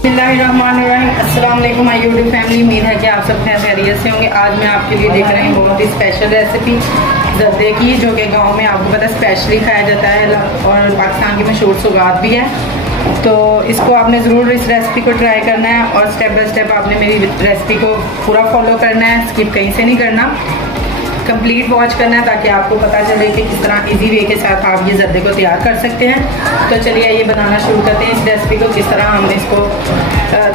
अस्सलाम वालेकुम my YouTube family. उम्मीद है कि आप सब खैरियत से होंगे। आज मैं आपके लिए देख रही हूँ बहुत ही स्पेशल रेसिपी जर्दे की, जो कि गांव में आपको पता स्पेशली खाया जाता है और पाकिस्तान की मशहूर सौगात भी है। तो इसको आपने ज़रूर इस रेसिपी को ट्राई करना है और स्टेप बाय स्टेप आपने मेरी रेसिपी को पूरा फॉलो करना है, स्किप कहीं से नहीं करना, कंप्लीट वॉच करना है ताकि आपको पता चले कि किस तरह इजी वे के साथ आप ये जर्दे को तैयार कर सकते हैं। तो चलिए ये बनाना शुरू करते हैं। इस रेसिपी को किस तरह हम इसको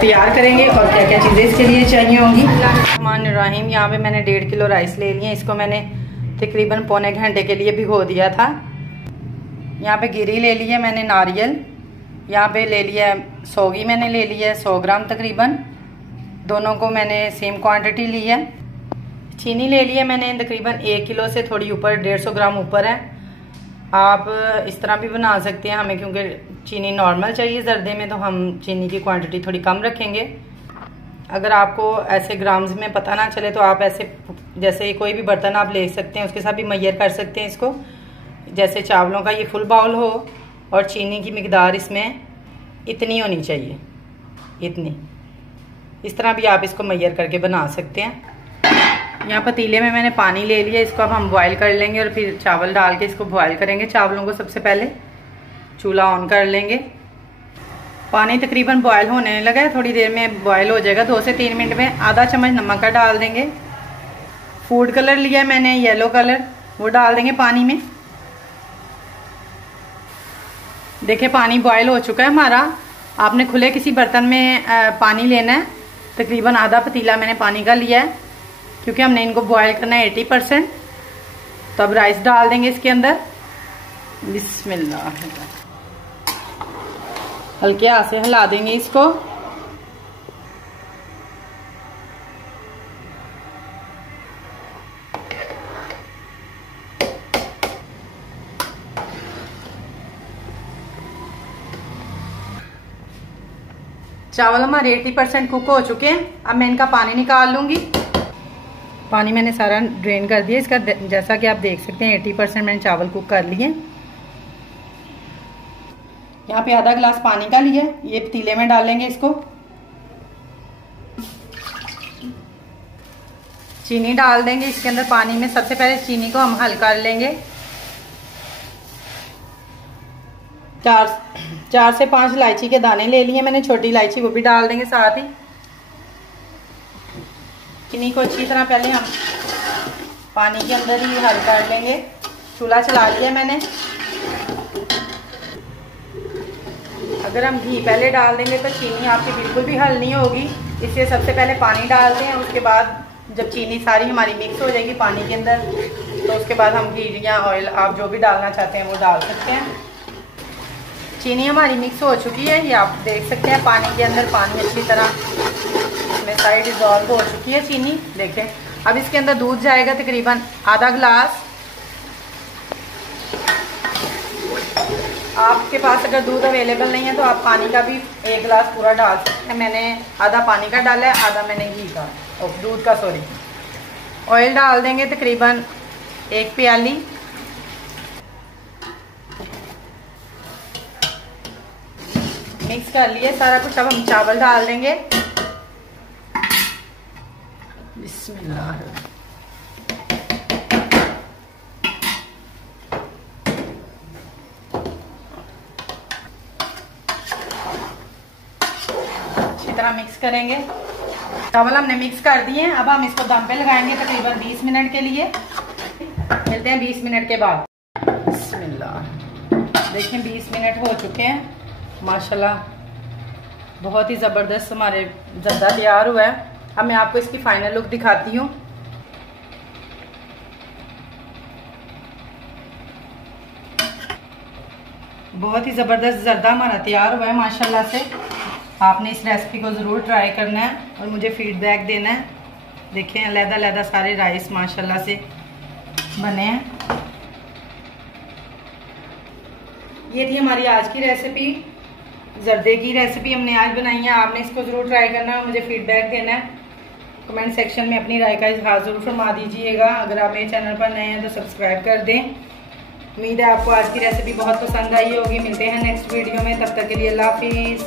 तैयार करेंगे और क्या क्या चीज़ें इसके लिए चाहिए होंगी। रहमानिर्रहीम। यहाँ पे मैंने 1.5 किलो राइस ले लिए। इसको मैंने तकरीबन पौने घंटे के लिए भिगो दिया था। यहाँ पे गिरी ले ली है मैंने, नारियल यहाँ पे ले लिया है, सौगी मैंने ले लिया है 100 ग्राम तकरीबन, दोनों को मैंने सेम क्वांटिटी ली है। चीनी ले लिया मैंने तकरीबन 1 किलो से थोड़ी ऊपर, 150 ग्राम ऊपर है। आप इस तरह भी बना सकते हैं, हमें क्योंकि चीनी नॉर्मल चाहिए जर्दे में तो हम चीनी की क्वांटिटी थोड़ी कम रखेंगे। अगर आपको ऐसे ग्राम्स में पता ना चले तो आप ऐसे जैसे कोई भी बर्तन आप ले सकते हैं, उसके साथ भी मैयर कर सकते हैं इसको। जैसे चावलों का ये फुल बाउल हो और चीनी की मिकदार इसमें इतनी होनी चाहिए, इतनी। इस तरह भी आप इसको मैयर करके बना सकते हैं। यहाँ पतीले में मैंने पानी ले लिया, इसको अब हम बॉईल कर लेंगे और फिर चावल डाल के इसको बॉईल करेंगे। चावलों को सबसे पहले चूल्हा ऑन कर लेंगे। पानी तकरीबन बॉईल होने लगा है, थोड़ी देर में बॉईल हो जाएगा, 2 से 3 मिनट में। आधा चम्मच नमक का डाल देंगे। फूड कलर लिया है मैंने, येलो कलर, वो डाल देंगे पानी में। देखिए पानी बॉईल हो चुका है हमारा। आपने खुले किसी बर्तन में पानी लेना है। तकरीबन आधा पतीला मैंने पानी का लिया है क्योंकि हमने इनको बॉईल करना है 80%। तो अब राइस डाल देंगे इसके अंदर। बिस्मिल्लाह, हल्के हाथ से हिला देंगे इसको। चावल हमारे 80% कुक हो चुके हैं। अब मैं इनका पानी निकाल लूंगी। पानी मैंने सारा ड्रेन कर दिया इसका, जैसा कि आप देख सकते हैं 80% मैंने चावल कुक कर लिए। यहाँ पे आधा गिलास पानी का लिया, ये पतीले में डालेंगे इसको। चीनी डाल देंगे इसके अंदर पानी में। सबसे पहले चीनी को हम हल कर लेंगे। 4 से 5 इलायची के दाने ले लिए मैंने, छोटी इलायची, वो भी डाल देंगे साथ ही। चीनी को अच्छी तरह पहले हम पानी के अंदर ही हल कर लेंगे। चूल्हा चला लिया मैंने। अगर हम घी पहले डाल देंगे तो चीनी आपकी बिल्कुल भी हल नहीं होगी, इसलिए सबसे पहले पानी डालते हैं। उसके बाद जब चीनी सारी हमारी मिक्स हो जाएगी पानी के अंदर, तो उसके बाद हम घी या ऑयल आप जो भी डालना चाहते हैं वो डाल सकते हैं। चीनी हमारी मिक्स हो चुकी है, ये आप देख सकते हैं पानी के अंदर। पानी अच्छी तरह इसमें सारी डिजॉल्व हो चुकी है चीनी, देखें। अब इसके अंदर दूध जाएगा तकरीबन आधा गिलास। आपके पास अगर दूध अवेलेबल नहीं है तो आप पानी का भी 1 गिलास पूरा डाल सकते हैं। मैंने आधा पानी का डाला है, आधा मैंने घी का, दूध का, सॉरी। ऑयल डाल देंगे तकरीबन 1 प्याली। मिक्स कर लिए सारा कुछ। अब हम चावल डाल देंगे। बिस्मिल्लाह। अच्छी तरह मिक्स करेंगे। चावल हमने मिक्स कर दिए। अब हम इसको दम पे लगाएंगे तकरीबन 20 मिनट के लिए। मिलते हैं 20 मिनट के बाद। बिस्मिल्लाह। देखें 20 मिनट हो चुके हैं माशाल्लाह, बहुत ही ज़बरदस्त हमारे जर्दा तैयार हुआ है। अब मैं आपको इसकी फाइनल लुक दिखाती हूँ। बहुत ही ज़बरदस्त जर्दा हमारा तैयार हुआ है माशाल्लाह से। आपने इस रेसिपी को ज़रूर ट्राई करना है और मुझे फीडबैक देना है। देखें अलग-अलग सारे राइस माशाल्लाह से बने हैं। ये थी हमारी आज की रेसिपी, जर्दे की रेसिपी हमने आज बनाई है। आपने इसको ज़रूर ट्राई करना है और मुझे फीडबैक देना है। कमेंट सेक्शन में अपनी राय का इजहार ज़रूर फरमा दीजिएगा। अगर आप मेरे चैनल पर नए हैं तो सब्सक्राइब कर दें। उम्मीद है आपको आज की रेसिपी बहुत पसंद आई होगी। मिलते हैं नेक्स्ट वीडियो में, तब तक के लिए अल्लाह हाफिज़।